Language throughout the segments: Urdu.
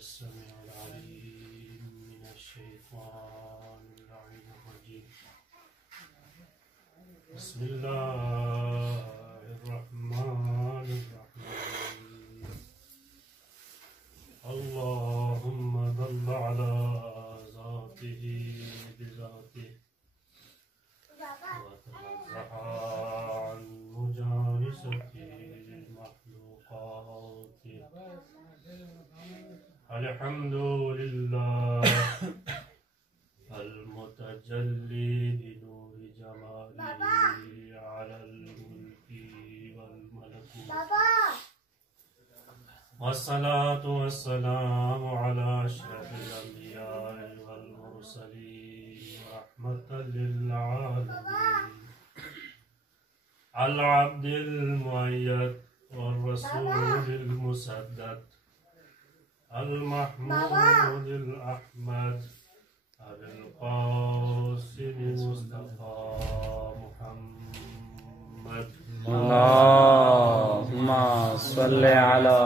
السميع العليم من الشيطان اللعين الرجيم. بسم الله الرحمن الرحيم. اللهم ضل على ذاته بذاته وتنزه عن مجانسته مخلوقاته. الحمد لله المتجلي بنور جماله على الملك والملكوت، والصلاة والسلام على أشرف الأنبياء والمرسلين رحمة للعالمين، العبد المؤيد والرسول المسدد، المحمود الأحمد، أبي القاسم مصطفى محمد. اللهم صل على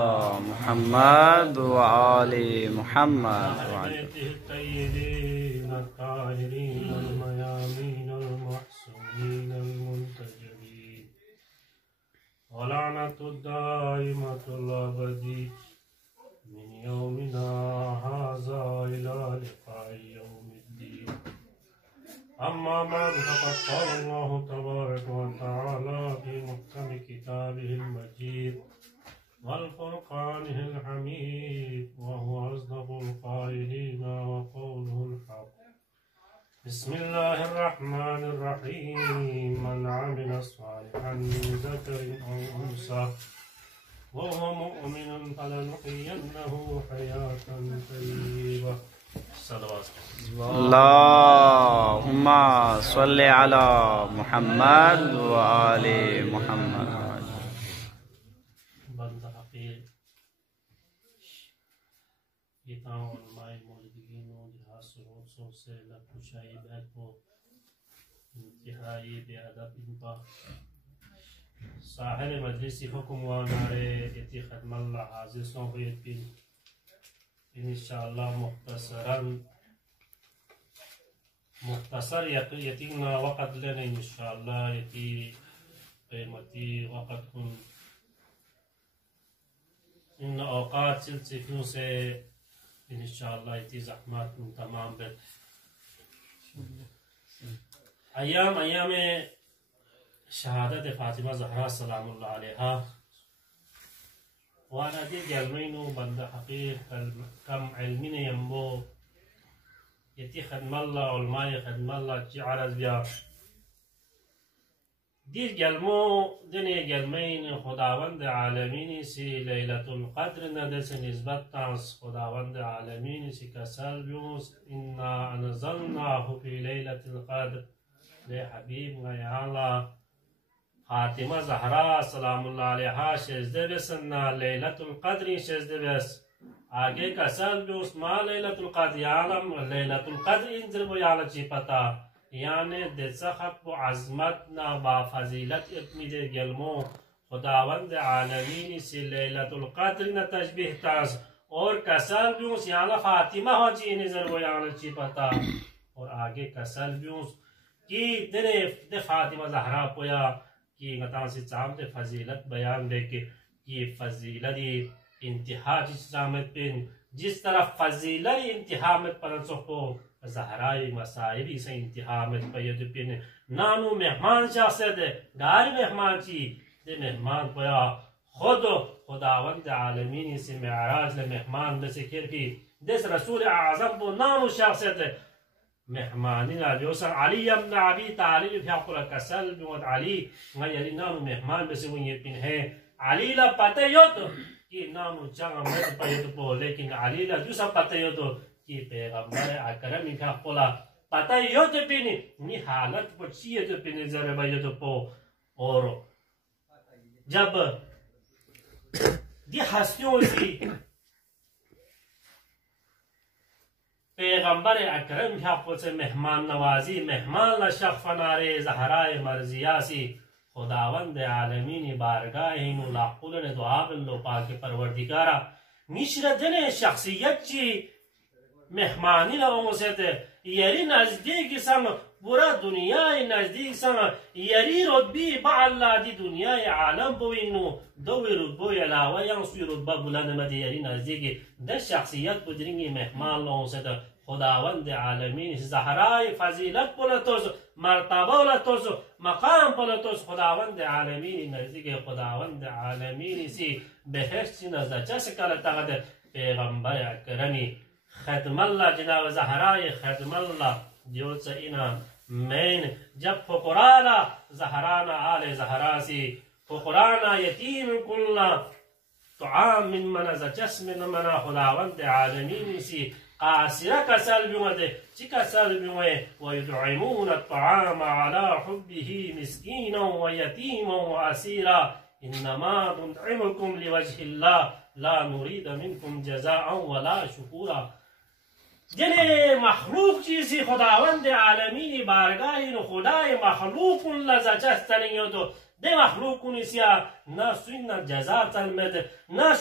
محمد وآل محمد الطيبين الطاهرين الميامين المحسومين المنتجبين، ولعنة الدائمة الأبدية من يومنا هذا إلى لقاء يوم الدين. أما بعد، فقد قال الله تبارك وتعالى في محكم كتابه المجيد والفرقانه الحميد، وهو أصدق القائلين وقوله الحق. بسم الله الرحمن الرحيم. من عمل صالحا من ذكر أو أنثى وهو مؤمن فلنحيينه حياة طيبة. صلوات. اللهم صل على محمد وآل محمد. بند حقیر گیتاں علماء مولدگینوں جہاں سرود سے لکھوشائی بیت کو انتہائی بے ادب انپا صاحب مجلسی حکم وانارے اتی ختم اللہ حاضر سوں ہوئے پین انشاءاللہ مختصر یتینا وقت لینا انشاءاللہ یتی قیمتی وقت کن ان اوقات سلسفیوں سے انشاءاللہ یتی زحمات من تمام بیت ایام شهادة فاطمة زهراء سلام الله عليها. وانا دي جالمينو بند حقيق كم علمين ينبو يتي خدم الله علماء خدم الله جعرز بيا دي جالمو دنيا جالمين خداوند عالمين سي ليلة القدر ندس نسبت تانس خداوند عالمين سي كسال بيوس إنا أنزلناه في ليلة القدر لحبيب غيالا فاطمة زهراء سلام الله عليها شزده بسنا ليلة القدر شزده بس آگے کا سال بیوس ما ليلة القدر يعلم ليلة القدر انزل بو يعلم چی پتا یعنی دسخت بو عظمتنا با فضیلت اتنی دے گلمو خداوند عالمین سی ليلة القدر نا تشبیح تاز اور کا سال بیوس یعنی فاطمہ ہو چی انزل بو يعلم چی پتا اور آگے کا سال بیوس کی دے فاطمہ زہرا پویا کی غطان سے چام دے فضیلت بیان دے کہ یہ فضیلت انتہا جس چامت پین جس طرح فضیلت انتہا میں پرنسو کو زہرائی مسائبی سے انتہا میں پید پین نانو مہمان شاہ دے گاری مہمان چی دے مہمان پویا خود خداوند عالمین سے معراج لے مہمان میں سے کھر کی دس رسول اعظم بو نانو شاہ دے مهماننا جوسا علي بن أبي طالب في حقل كسل بموت علي غير نانو مهمان بس وين يبين هي علي لا باتيوت كي نانو جانا مت بيوت بو لكن علي لا جوسا باتيوت كي پیغمبر اکرم في حقل باتيوت بيني ني حالت بچيه تو بيني زره بيوت بو اور جب دي حسنون سی پیغمبر اکرم حق سے مہمان نوازی مہمان لشخ فنارے زہرائے مرضیاسی خداوند عالمین بارگاہ نو لاقلن دعا باللو پاک پروردگارا میشردن شخصیت چی مهمانی لاموسد یری نزدیک سم برا دنیای نزدیک سم یری رتبی بعلا دی دنیای عالم بوینو دو رتبه علاوه یا سوی رتبه بلند مده یری نزدیک ده شخصیت بدرینگی مهمان لاموسد خداوند عالمین زهرای فضیلت بلتوز مرتبه بلتوز مقام بلتوز خداوند عالمین نزدیک خداوند عالمین سی بهشت نزد چه کل تقد پیغمبر اکرمی خدم الله جناب زهرای خدم الله دیوچ اینا من جب فقرانا زهرانا آل زهراسی فقرانا یتیم کلنا طعام من من جسم من خداوند عالمین سی قاسرة كسل بمده چی كسل بمده ويطعمون الطعام على حبه مسكينا ويتيما وأسيرا إنما نطعمكم لوجه الله لا نريد منكم جزاء ولا شكورا جنه مخلوق چیزی خداوند عالمین بارگاهی خدای مخلوق لزجستنیو تو ده مخلوق نیسیا نه سوین جزا تلمده نه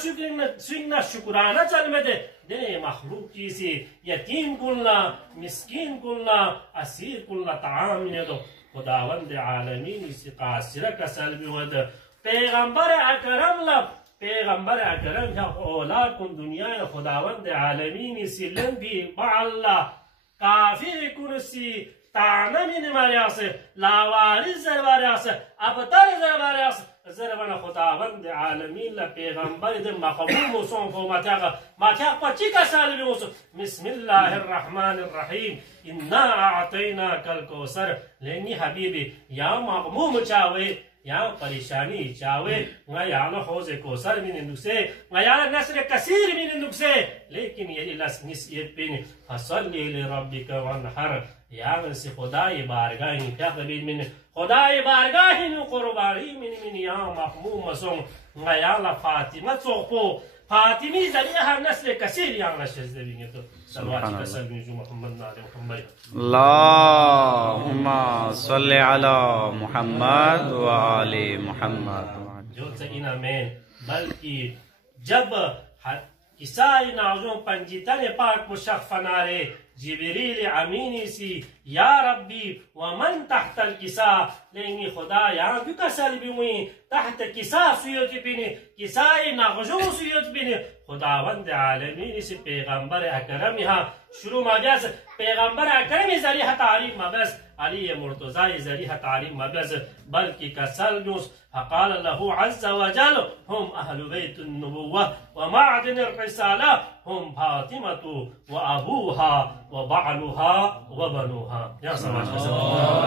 سوین شکرانه تلمده ده مخلوق چیزی یتیم کلنا مسکین کلنا اسیر کلنا طعام نیدو خداوند عالمین سی قاصره کسل بیوده پیغمبر اکرم لب پیغمبر اکرم یا اولاد کن دنیای خداوند عالمین سی لنبی بعلا کافر کنسی تعنمین مریاسه لاواری زرواریاسه ابتر زرواریاسه زربان خداوند عالمین لپیغمبر ده مقبول موسون کو ماتیاق پا چی کسال بیموسو بسم الله الرحمن الرحیم انا اعطیناک الکوثر لینی حبیبی یا مغموم چاوی یا پریشانی چاوے یا خوز کوثر من نکسے یا نصر کثیر من نکسے لیکن یہ لس نسیت بین فصلی لربک وانحر یا سے خدای بارگاہ کیا قبیل من خدای بارگاہ قربانی من یا مخموم مسوم یا فاطمہ صوفو فاطمی ذریعہ نسل کثیر یا رشد بین تو صلوات وسلم جو محمد علی محمد اللهم صل على محمد و آل محمد جو اینا میں بلکہ جب کسائی نازوں پنجیتن پاک مشخ فنارے جبریل امینی سی یا ربی ومن تحت الكسا لینی خدا یہاں بھی کسل بیوئی تحت کسا سیوت بینی کسائی نغجو سیوت بینی خداوند عالمین سی پیغمبر اکرم یہاں شروع مبیز پیغمبر اکرم ذریعہ تعلیم مبیز علی مرتضی ذریعہ تعلیم مبیز بلکہ کسل بیوس فقال له عز وجل هم أهل بيت النبوة ومعدن الرسالة هم فاطمة وأبوها وبعلها وبنوها يا صباح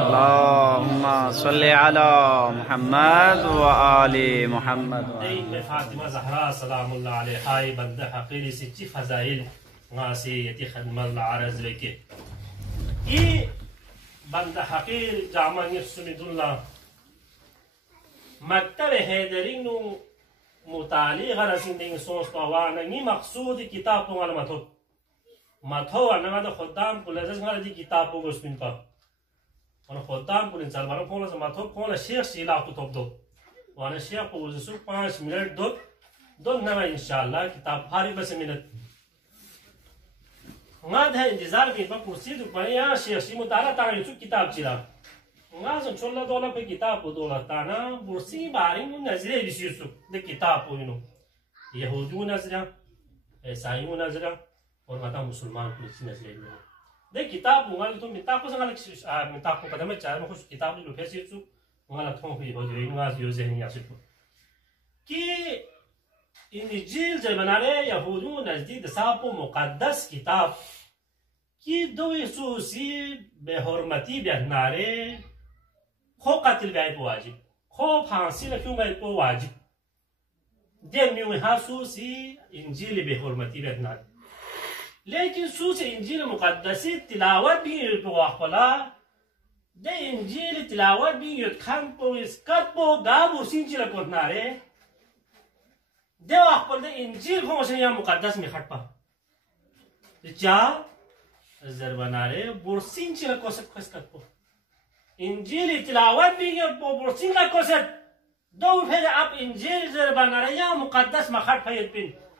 اللهم صل على محمد وآل محمد دين فاطمة زهراء سلام الله عليها هاي بند حقيري ستي فزايل غاسي يتي خدم الله عرز لك إيه بند حقير جامع نفسمد الله مکتب حیدرین مطالعه رسیدن سوس پاوانا نی مقصود کتاب پو والا متو انا دا خدام پو لزز مالا دی کتاب پو گوستین پا وانا خدام پو انسان وانا پولا متو پولا شیخ سیلا کو توب دو وانا شیخ پو وزسو 5 منٹ دو نما انشاءاللہ کتاب پاری بس منت ما ده انتظار کی پا کرسی دو پانی یا شیخ سی مطالعه تاگی چو کتاب چیلا غازن چولا دولا په کتاب په دولتانا برسی بارینو نظریه بسیوسو د کتاب په وینو یهودو نظریه عیسایو نظریه اور متا مسلمان په نظریه د کتاب موږ ته متا کو څنګه متا کو قدمه چا مخ کتاب له فیسیوسو موږ ته په یهودو ناز یو ذهن یاسو کی انجیل زمانه یهودو نزدیک صاحب مقدس کتاب کی دوی سوسی به حرمتی بیاناره خو قتل باید واجب خو پانسی لکیون باید واجب دیم میوی ها سوسی انجیل به حرمتی بیاناره لیکن سوس انجیل مقدسی تلاوت بین تو اخبلا ده انجیل تلاوت بین یود خم پو اسکت پو گاب ورسین چی لکوت ناره ده اخبال ده انجیل خموشن یا مقدس میخط پا چا زربناره برسین چی لکوست خسکت پو انجیل تلاوت بگیر پو برسین لکوست دو پھر اب انجیل زربناره یا مقدس مخط پید بین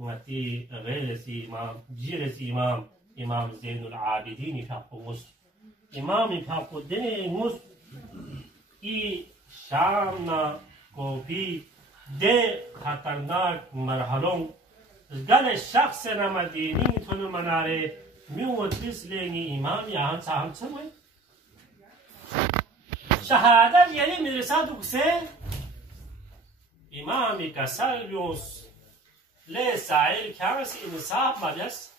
وتي غير سي إمام جير سي إمام زين العابدين حق مصر إمام حق الدين مصر إي شامنا كوبي ده خطرناك مرحلون قال الشخص مديني تنو مناره میوتیس لینی امام یهان سهم چمه شهادت یعنی میرسد کسه امامی کسل بیوس لی سائل کانس انصاف مدس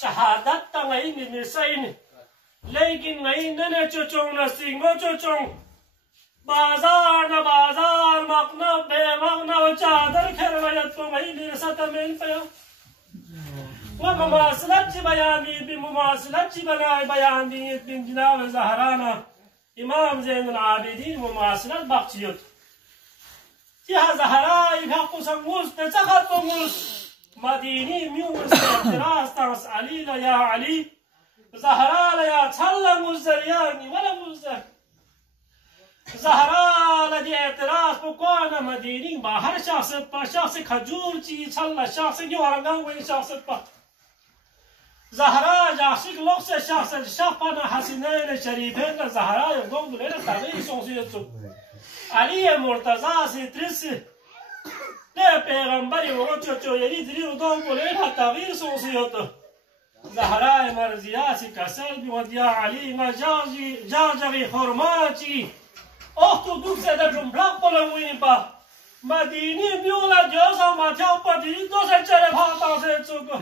شهادت تا غی میرسین لیکن غی ننه چوچون نسینگو چوچون بازار نه بازار مقنا به مقنا و چادر کرویت تو غی میرسد من فیا ومماثلت بيانيت بمماثلت بيانيت بن جناب زهرانا إمام زين العابدين مماثلت بخشيت فيها زهراء بحق سموس تسخط بموس مديني ميوس اعتراض تنس علي يا علي زهراء يا تسلم الزرياني ولا مزدر زهراء لدي اعتراض بقوانا مديني با هر شخص خجور چي چل شخص يورنگان وين شخص با زهرا جاشق لوكس شخص شخصنا حسنين شريفين زهرا يقوم بلنا تغيير شخصيته علي مرتضى سترس لا پیغمبر وروچو يري دري قوم بلنا تغيير شخصيته زهرا مرزيات كسل بوديا علي ما جاجي خرماتي اختو دوكس در جمبرق بلوين با مديني بيولا جوزا ما تياو بدي دوسه چره پاتا سے چوکو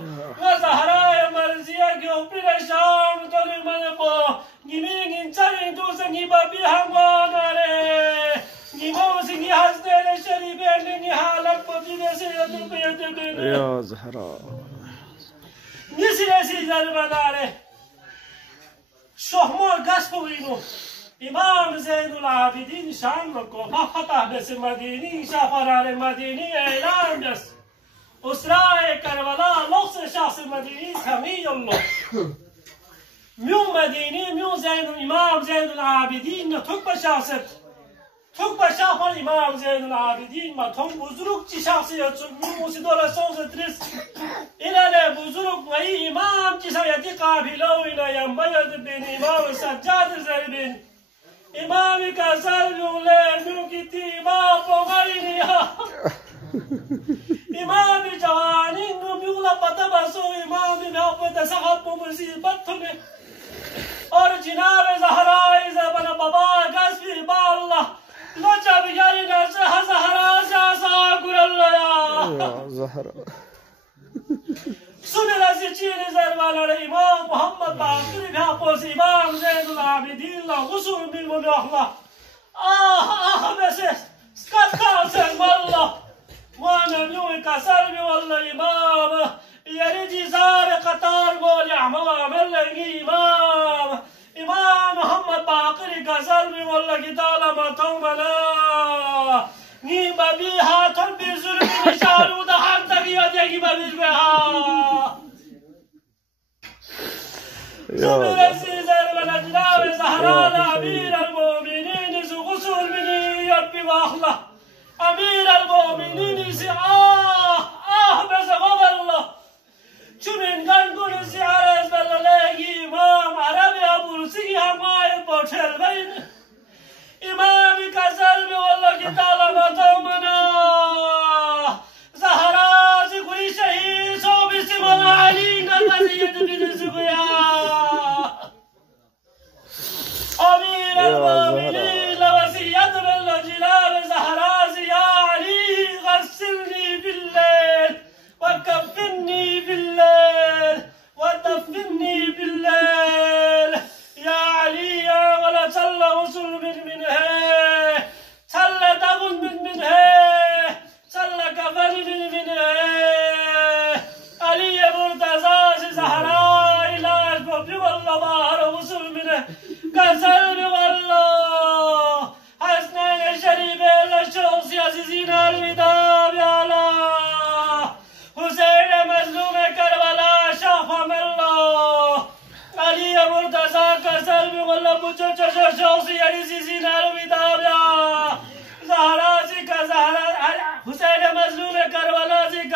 زهرا مرزيا گيو پرشان تولي من با نيمين چرين دوسه ني با بي هموان اره نيمو سيني حسن شريفين ني حالك بدي نسي دو بيد يا زهرا نسي زربداره شهمور غسبوينو إمام زين العابدين شان کو فتح بس مديني شافران مديني إعلان بس أسرة كربلاء لوكس شخص مديني كمي الله ميو مديني ميو زين إمام زين العابدين تك بشافر إمام زين العابدين ما تم بزرگ چی شخصیت ميو سيدولا سوز ترس إلى بزرگ وي إمام چی سيدي قابلو إلى ينبيد بين إمام سجاد زربين إمامي كسل يولي نوكتي إمام بغيني إمامي جواني نوبيولا بطبسو إمامي بحب تسحب بمصيبتهم اور جناب زهراء زبن بابا قسبي بالله لجب يرينا زهراء ساقر الله يا زهراء سنة لسيچين زربان الإمام محمد باقر بحقوس إمام زين العابدين لغسول بالمدخلة بس سكت كاسر والله وانا نوي كسر والله إمام يريد زار قطار قول يحمل عمل إمام محمد باقر كسر والله كتال ما تومنا نيبا بيها تنبي ظلم نشارو دهان تقيا جيكي ببيش بها سبيل السيزر من أجناب زهراء أمير المؤمنين غسول مني يبي واخلة أمير المؤمنين سي بس غب الله چمين قنقل سي عرز بلالي إمام عربي أبو سي هماي بوشل بين إمامي كسل والله كتال ما تومنا زهراء سيكوي شهيد صوبي سيمان علينا قسيد بنسكويا أمير المؤمنين وسيد بالجلال زهراء يا علي غسلني بالليل وكفني بالليل ودفني بالليل يا علي يا ولا صلى وصل من هي صلى دبل من هي صلى كفن من هي علي مرتضى زهراء إلى أسباب والله بار وصل منه كسل والله حسنين شريفين للشخص عزيزين الوداع يا الله حسين مظلوم كربلاء شافع من الله علي مرتضى كسل والله بوچو شخصي عزيزين الوداع زهراء زهراء حسين مظلوم Karbala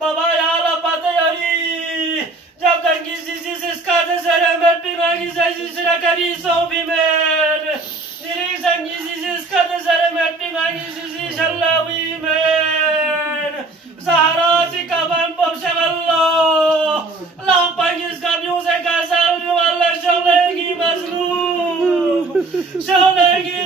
Baba ya Rabbi yari jab tangi zizi skade sere met binagi zizi sera kari so bimen diri sangi zizi skade sere met binagi zizi shalla bimen Zahra si kaban popshag Allah Allah pangis ka music ka sallu Allah shalegi mazlum shalegi